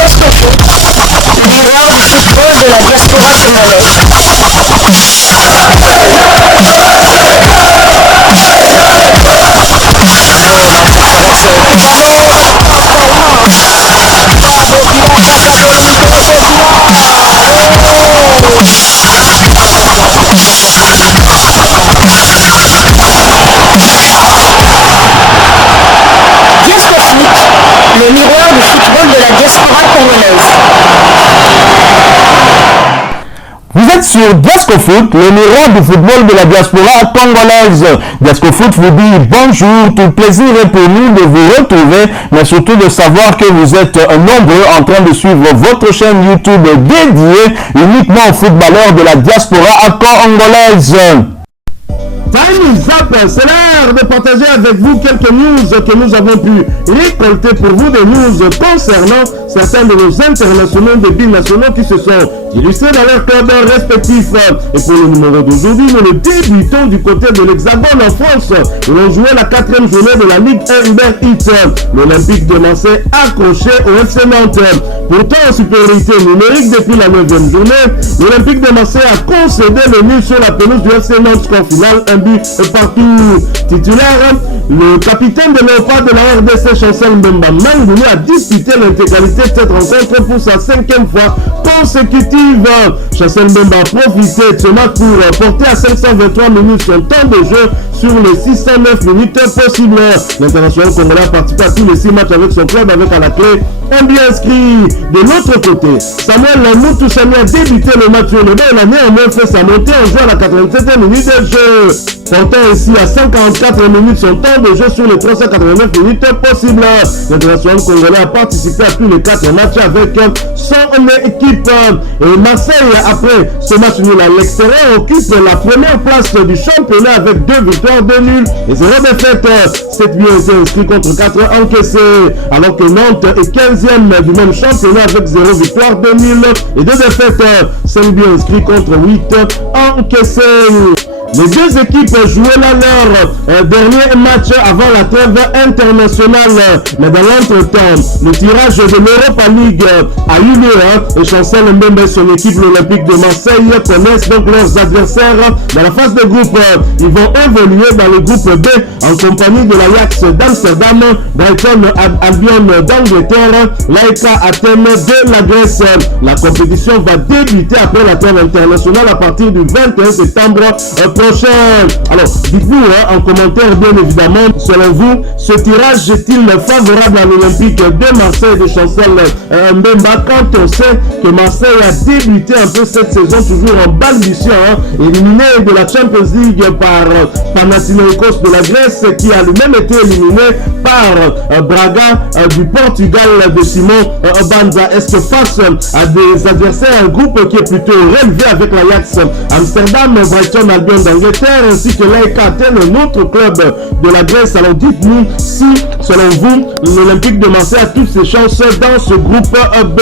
Diasco Foot, miroir du football de la diaspora congolaise. Le miroir du football de la diaspora congolaise. Vous êtes sur Diasco Foot, le miroir du football de la diaspora congolaise. Diasco Foot vous dit bonjour, tout plaisir est pour nous de vous retrouver, mais surtout de savoir que vous êtes nombreux en train de suivre votre chaîne YouTube dédiée uniquement aux footballeurs de la diaspora congolaise. Time is up, c'est l'heure de partager avec vous quelques news que nous avons pu récolter pour vous, des news concernant certains de nos internationaux de binationaux qui se sont illustrés dans leurs clubs respectifs. Et pour le numéro d'aujourd'hui, nous le débutons du côté de l'Hexagone en France, où l'on jouait la 4e journée de la Ligue 1 Uber Eats. L'Olympique de Marseille accroché au FC Nantes. Pourtant en supériorité numérique depuis la 9e journée, l'Olympique de Marseille a concédé le nul sur la pelouse du FC Nantes, score final un but partout. Titulaire, le capitaine de Léopard de la RDC, Chancel Mbemba Mangoulou, a disputé l'intégralité de cette rencontre pour sa 5e fois consécutive. Chancel Mbemba a profité de ce match pour porter à 523 minutes son temps de jeu sur les 609 minutes possibles. L'international congolais a participé à tous les 6 matchs avec son club avec à la clé un but inscrit. De l'autre côté, Samuel Moutouchani a débuté le match sur le banc. Il a néanmoins fait sa montée en jouant à la 87e minute de jeu, portant ainsi à 144 minutes son temps de jeu sur les 389 minutes possibles. L'international congolais a participé à tous les 4 matchs avec son équipe. Et Marseille, après ce match nul à l'extérieur, occupe la première place du championnat avec 2 victoires, 2 nuls et 0 défaites. 7 buts ont été inscrits contre 4 encaissés, alors que Nantes est 15e du même championnat avec 0 victoire, 2 nuls et 2 défaites. 5 buts inscrits contre 8 encaissés. Les deux équipes jouaient là leur dernier match avant la trêve internationale. Mais dans l'entretemps, le tirage de l'Europa League a eu lieu et Chancel Mbemba et son équipe, l'Olympique de Marseille, connaissent donc leurs adversaires dans la phase de groupe. Ils vont évoluer dans le groupe B en compagnie de l'Ajax d'Amsterdam, Brighton Albion d'Angleterre, l'AEK Athènes de la Grèce. La compétition va débuter après la trêve internationale à partir du 21 septembre prochain. Alors, dites-vous en commentaire, bien évidemment, selon vous, ce tirage est-il favorable à l'Olympique de Marseille de Chancel Mbemba, quand on sait que Marseille a débuté un peu cette saison toujours en balbutiant, éliminé de la Champions League par Panathinaikos de la Grèce, qui a lui-même été éliminé par Braga du Portugal de Simon Banza. Est-ce que face à des adversaires, un groupe qui est plutôt relevé avec l'Ajax Amsterdam, Brighton Albion d'Angleterre ainsi que l'AEK Athènes, un autre club de la Grèce, alors dites-nous si, selon vous, l'Olympique de Marseille a toutes ses chances dans ce groupe B.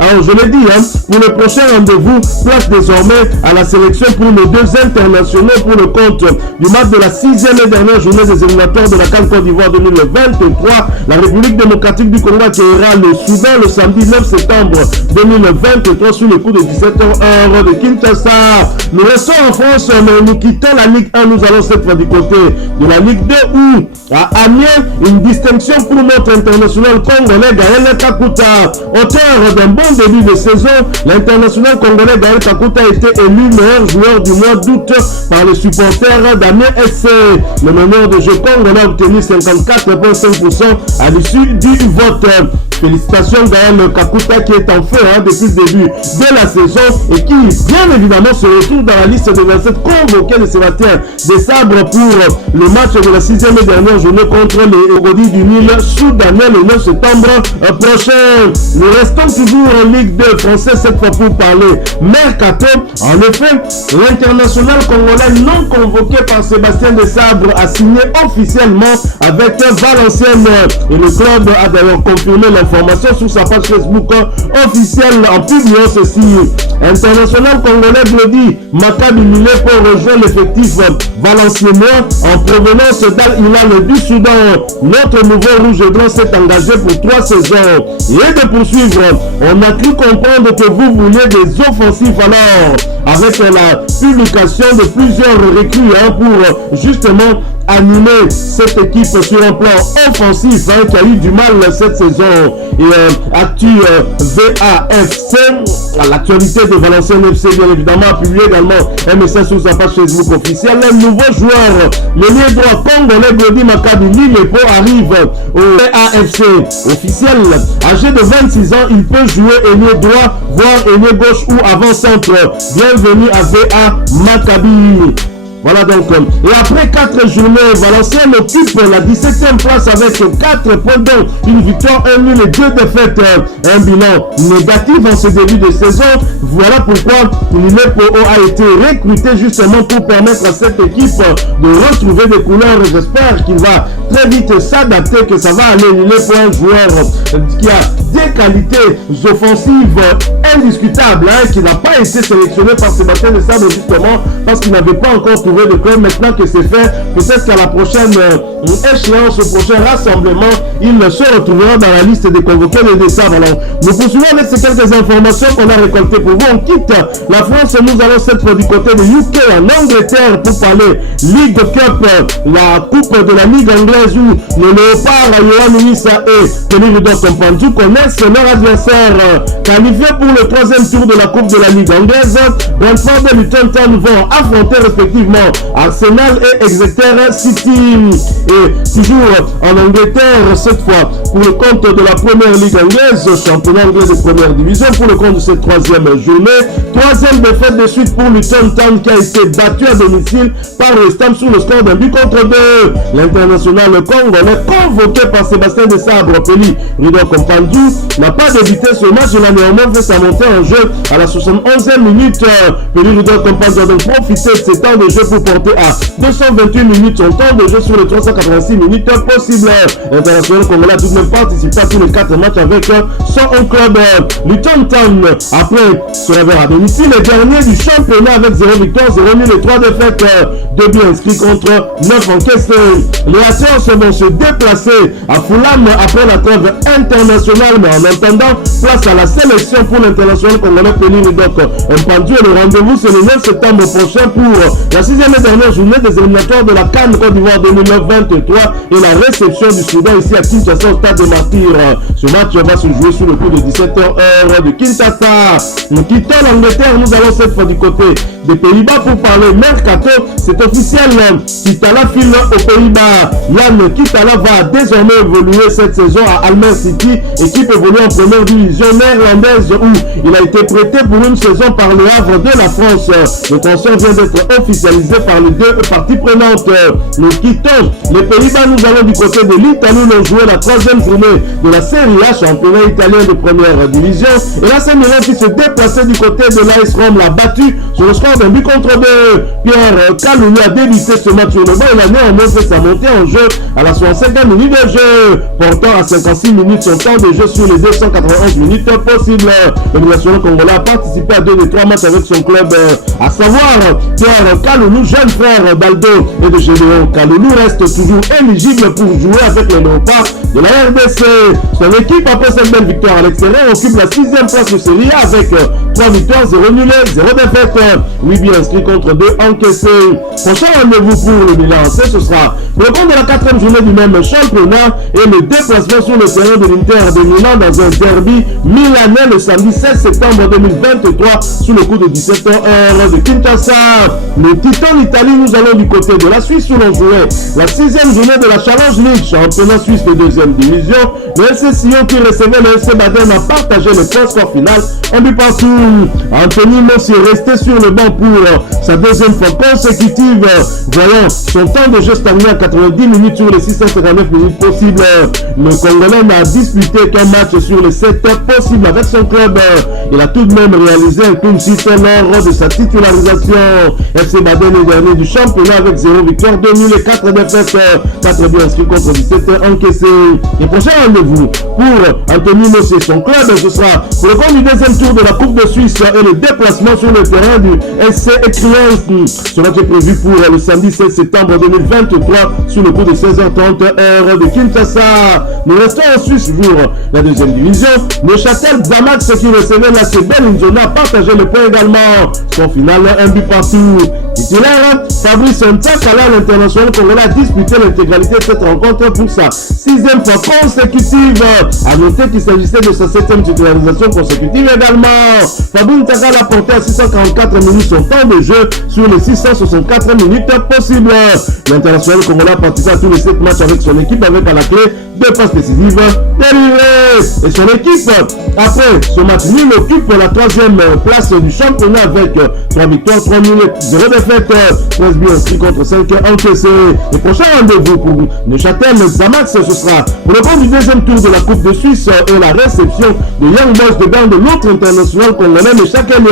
Alors je l'ai dit, pour le prochain rendez-vous, place désormais à la sélection pour nos deux internationaux pour le compte du match de la 6e et dernière journée des éliminatoires de la CAN Côte d'Ivoire 2023. La République démocratique du Congo accueillera le Soudan le samedi 9 septembre 2023 sous le coup de 17h de Kinshasa. Nous restons en France, mais nous quittons la Ligue 1. Nous allons cette fois du côté de la Ligue 2 où à Amiens, une distinction pour notre international congolais Gaël Kakuta. Auteur d'un bon début de saison, l'international congolais Gaël Kakuta a été élu meilleur joueur du mois d'août par les supporters d'Amiens SC. Le meneur de jeu congolais a obtenu 54,5% à l'issue du vote. Félicitations Gaël Kakuta qui est en feu depuis le début de la saison et qui bien évidemment se retrouve dans la liste des 27 convoqués de Sébastien Desabre pour le match de la 6e et dernière journée contre les Hérodis du Nil soudanais le 9 septembre prochain. Nous restons toujours en Ligue 2 française cette fois pour parler mercato. En effet, l'international congolais non convoqué par Sébastien Desabre a signé officiellement avec Valenciennes et le club a d'ailleurs confirmé l'information informations sur sa page Facebook officielle en publiant ceci. International congolais Glody Maccabi Milé pour rejoindre l'effectif valenciennois en provenance d'Al Hilal du Soudan. Notre nouveau rouge et blanc s'est engagé pour 3 saisons. Et de poursuivre, on a cru comprendre que vous vouliez des offensifs alors, avec la publication de plusieurs recrues pour justement animer cette équipe sur un plan offensif qui a eu du mal cette saison. Et Actu VAFC, l'actualité de Valenciennes FC bien évidemment, a publié également un message sur sa page Facebook officielle. Un nouveau joueur, l'ailier droit congolais Glody Maccabi Milé arrive au VAFC officiel. Âgé de 26 ans, il peut jouer ailier droit, voire ailier gauche ou avant-centre. Bienvenue à VA Maccabi. Voilà donc, et après 4 journées, Valenciennes occupe la 17e place avec 4 points, dont une victoire, un nul et 2 défaites. Un bilan négatif en ce début de saison. Voilà pourquoi Milé a été recruté justement pour permettre à cette équipe de retrouver des couleurs. J'espère qu'il va très vite s'adapter, que ça va aller. Milé un joueur qui a des qualités offensives indiscutables, qui n'a pas été sélectionné par Sébastien Desabre justement parce qu'il n'avait pas encore trouvé de club. Maintenant que c'est fait, peut-être qu'à la prochaine échéance, au prochain rassemblement, il se retrouvera dans la liste des convoqués de Desabre. Alors, nous poursuivons avec ces quelques informations qu'on a récoltées pour vous. On quitte la France, nous allons cette fois du côté de UK en Angleterre pour parler League Cup, la coupe de la Ligue anglaise où les Léopards, Yohan Wissa et Kenny Ridor-Kompandou connaissent leur adversaire. Qualifiés pour le 3e tour de la coupe de la Ligue anglaise, Brentford et Luton Town vont affronter respectivement Arsenal et Exeter City. Et toujours en Angleterre, cette fois pour le compte de la première Ligue anglaise, championnat anglais de première division, pour le compte de cette 3e journée. 3e défaite de suite pour Luton Town qui a été battu à domicile par West Ham sur le score d'un but contre 2. L'international congolais convoqué par Sébastien Desabre, Kenny Ridor-Kompandou, n'a pas débuté ce match. Il a néanmoins fait sa montée en jeu à la 71e minute. Kenny Ridor-Kompandou a donc profité de ses temps de jeu pour porter à 228 minutes son temps de jeu sur les 386 minutes possibles. L'international congolais a tout de même participé à tous les 4 matchs avec son club. Luton Town, après se réveiller à domicile, les derniers du championnat avec 0 victoire, 0 nul et 3 défaites. 2 buts inscrits contre 9 encaissés. Les Hatters vont se déplacer à Fulham après la trêve internationale, mais en attendant, place à la sélection pour l'international congolais Kenny Ridor-Kompandou. Et le rendez-vous c'est le 9 septembre prochain pour la 6e et dernière journée des éliminatoires de la CAN Côte d'Ivoire 2023 et la réception du Soudan ici à Kinshasa au stade des Martyrs. Ce match va se jouer sur le coup de 17h heure de Kinshasa. Nous quittons l'Angleterre, nous allons cette fois du côté des Pays-Bas pour parler mercato. C'est officiel, Kitala file aux Pays-Bas. Yann Kitala va désormais évoluer cette saison à Almer City, équipe évoluée en première division néerlandaise où il a été prêté pour une saison par le Havre de la France. Le transfert vient d'être officialisé par les 2 parties prenantes. Nous quittons les Pays-Bas, nous allons du côté de l'Italie où l'on jouait la 3e journée de la Serie A, championnat italien de première division. Et la Milan qui se déplaçait du côté de l'AS Rome l'a battu sur le score d'un but contre 2. Pierre Kalulu a débuté ce match sur le banc. Il a néanmoins fait sa montée en jeu à la 65e minute de jeu, portant à 56 minutes son temps de jeu sur les 291 minutes possibles. Le national congolais a participé à 2 des 3 matchs avec son club, à savoir Pierre Kalulu, jeune frère d'Aldo et de Gédéon Kalulu, reste toujours éligible pour jouer avec les Léopards de la RDC. Son équipe, après cette belle victoire à l'extérieur, occupe la 6e place de Série A avec 3 victoires, 0 nul et 0 défaite. 8 buts inscrits contre 2 encaissés. Prochain rendez-vous pour le Milan, ce sera le compte de la 4e journée du même championnat et le déplacement sur le terrain de l'Inter de Milan dans un derby milanais le samedi 16 septembre 2023 sous le coup de 17h heure de Kinshasa. Nous quittons l'Italie, nous allons du côté de la Suisse où l'on jouait la 6e journée de la Challenge League, championnat suisse de 2e division. Le FC Sion qui recevait le FC Baden a partagé le point score final, un but partout. Anthony Mossi est resté sur le banc pour sa 2e fois consécutive, voyant son temps de jeu stagner à 90 minutes sur les 659 minutes possibles. Le Congolais n'a disputé qu'un match sur les 7 possibles avec son club. Il a tout de même réalisé un clean sheet lors de sa titularisation. FC Baden est dernier du championnat avec 0 victoire, 2 nuls et 4 défaites. 4 buts inscrits contre 17 encaissés. Les prochains rendez-vous pour Anthony Mossé, son club, ce sera pour le compte du deuxième tour de la Coupe de Suisse et le déplacement sur le terrain du SC Ecriens. Ce match est prévu pour le samedi 16 septembre 2023 sur le coup de 16h30 heure de Kinshasa. Nous restons en Suisse pour la deuxième division. Neuchâtel Xamax qui recevait la CBL Inzona a partagé le point également. Son final, un but partout. Titulaire, Fabrice Ntakala, l'international congolais, a disputé l'intégralité de cette rencontre pour sa 6e fois consécutive. A noter qu'il s'agissait de sa 7e titularisation consécutive également. Fabrice Ntakala a porté à 644 minutes son temps de jeu sur les 664 minutes possibles. L'international congolais a participé à tous les 7 matchs avec son équipe avec à la clé 2 passes décisives délivrées. Et son équipe, après ce match nul, occupe la 3e place du championnat avec 3 victoires, 3 nuls, 0 défaites, 13 buts inscrits contre 5 encaissés. Le prochain rendez-vous pour Neuchâtel Xamax, ce sera pour le compte du deuxième tour de la Coupe de Suisse et la réception de Young Boys de Berne de l'autre international congolais, mais chaque année.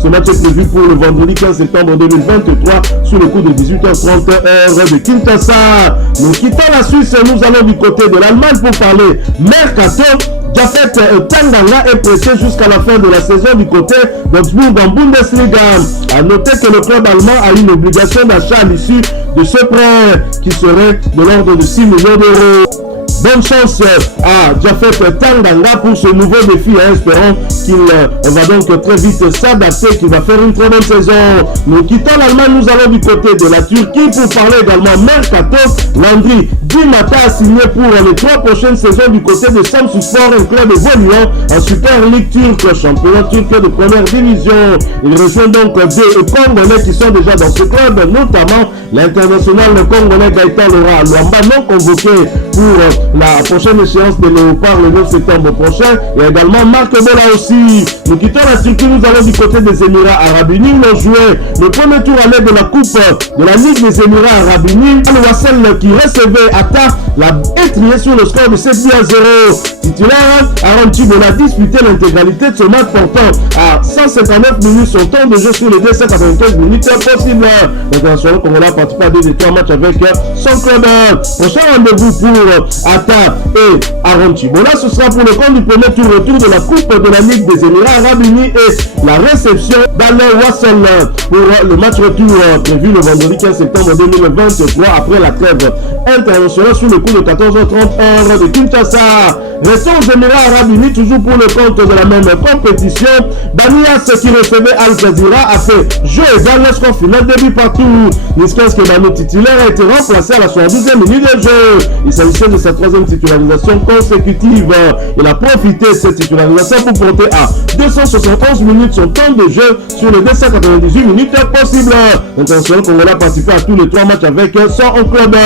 Ce match est prévu pour le vendredi 15 septembre 2023 sur le coup de 18h30 heure de Kinshasa. Nous quittons la Suisse, nous allons du côté de l'Allemagne pour parler mercato. Jafet Tanganga est prêté jusqu'à la fin de la saison du côté d'Augsbourg en Bundesliga. A noter que le club allemand a une obligation d'achat à l'issue de ce prêt qui serait de l'ordre de 6 millions d'euros. Bonne chance à Jafet Tanganga pour ce nouveau défi, espérons qu'il va donc très vite s'adapter, qu'il va faire une très bonne saison. Nous quittons l'Allemagne, nous allons du côté de la Turquie pour parler également mercato. Landry Dimata a signé pour les 3 prochaines saisons du côté de Samsunspor, un club évoluant en Super League turque, championnat turc de première division. Il rejoint donc des Congolais qui sont déjà dans ce club, notamment l'international congolais Gaëtan Laura Luamba, non convoqué pour la prochaine échéance de Léopard le 9 septembre prochain, et également Marc Bola aussi. Nous quittons la Turquie, nous allons du côté des Émirats Arabes Unis. Nous avons joué le premier tour aller de la Coupe de la Ligue des Émirats Arabes Unis. Al-Wassel qui recevait Atta l'a étrié sur le score de 7-0. Titulaire, Aaron Thibault a disputé l'intégralité de ce match portant à 159 minutes son temps de jeu sur les 295 minutes possibles. L'international congolais a participé à 2 des 3 matchs avec son club. Prochain rendez-vous pour Atta et Aaron Thibault. Là, ce sera pour le compte du premier tour retour de la Coupe de la Ligue des Émirats Arabes Unis et la réception d'Al-Wassel pour le match retour prévu le vendredi 15 septembre 2023 après la trêve internationale sur le coup de 14h30 heure de Kinshasa. Restons aux Émirats Arabes Unis, toujours pour le compte de la même compétition. Banias qui recevait Al Jazeera a fait jeu égal, le score final début partout. Niskens Kebano titulaire a été remplacé à la 72e minute de jeu. Il s'agissait de sa 3e titularisation consécutive. Il a profité de cette titularisation pour porter à 271 minutes son temps de jeu sur les 298 minutes possibles. L'international congolais a participé à tous les 3 matchs avec son club.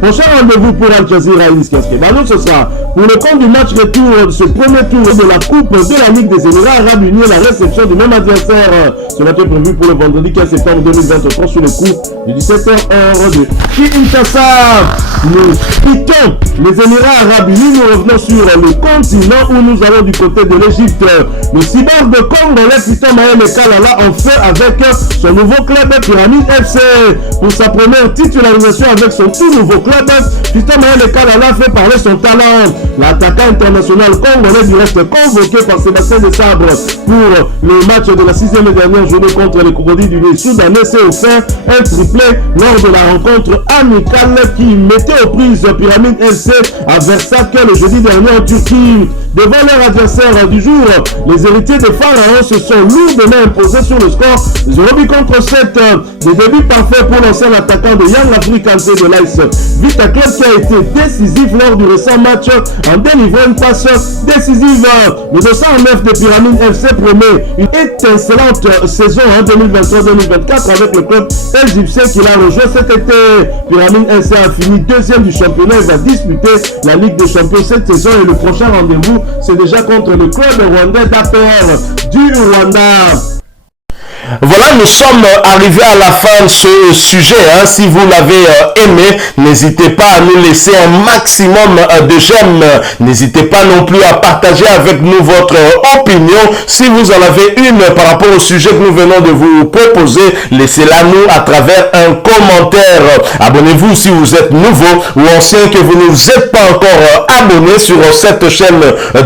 Prochain rendez-vous pour Al Jazeera et Niskens Kebano, ce sera pour le compte du match retour de ce premier tour de la Coupe de la Ligue des Émirats Arabes Unis et la réception du même adversaire. Ce match est prévu pour le vendredi 15 septembre 2023 sur le coup de 17h heure de Kinshasa. Nous quittons les Émirats Arabes Unis, nous revenons sur le continent où nous allons du côté de l'Égypte. Le cyborg de congolais Fiston Maël Kalala en fait avec son nouveau club Pyramide FC. Pour sa première titularisation avec son tout nouveau club, Fiston Maël Kalala fait parler son talent. L'attaquant international congolais du reste convoqué par Sébastien Desabre pour le match de la 6e et dernière journée contre les Crocodiles du Soudanais s'est offert un triplé lors de la rencontre amicale qui mettait aux prises Pyramide FC à Versailles le jeudi dernier en Turquie. Devant leur adversaire du jour, les héritiers des Pharaons se sont lourdement imposés sur le score 0 but contre 7. Des débuts parfaits pour l'ancien attaquant de Young Africans de l'Ice Vita Club qui a été décisif lors du récent match en délivrant une passe décisive. Le 209 de Pyramide FC promet une étincelante saison en 2023-2024 avec le club égyptien qui l'a rejoint cet été. Pyramide FC a fini 2e du championnat et va disputer la Ligue des Champions cette saison et le prochain rendez-vous c'est déjà contre le club rwandais d'APR du Rwanda. Voilà, nous sommes arrivés à la fin de ce sujet. Si vous l'avez aimé, n'hésitez pas à nous laisser un maximum de j'aime. N'hésitez pas non plus à partager avec nous votre opinion. Si vous en avez une par rapport au sujet que nous venons de vous proposer, laissez-la nous à travers un commentaire. Abonnez-vous si vous êtes nouveau ou ancien, que vous ne vous êtes pas encore abonné sur cette chaîne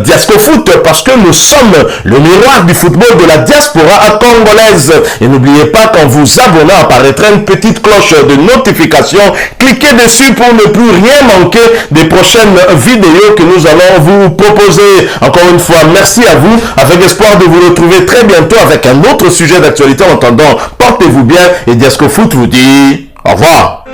DiascoFoot, parce que nous sommes le miroir du football de la diaspora congolaise. Et n'oubliez pas qu'en vous abonnant apparaîtra une petite cloche de notification. Cliquez dessus pour ne plus rien manquer des prochaines vidéos que nous allons vous proposer. Encore une fois, merci à vous, avec espoir de vous retrouver très bientôt avec un autre sujet d'actualité. En attendant, portez-vous bien et DiascoFoot vous dit au revoir.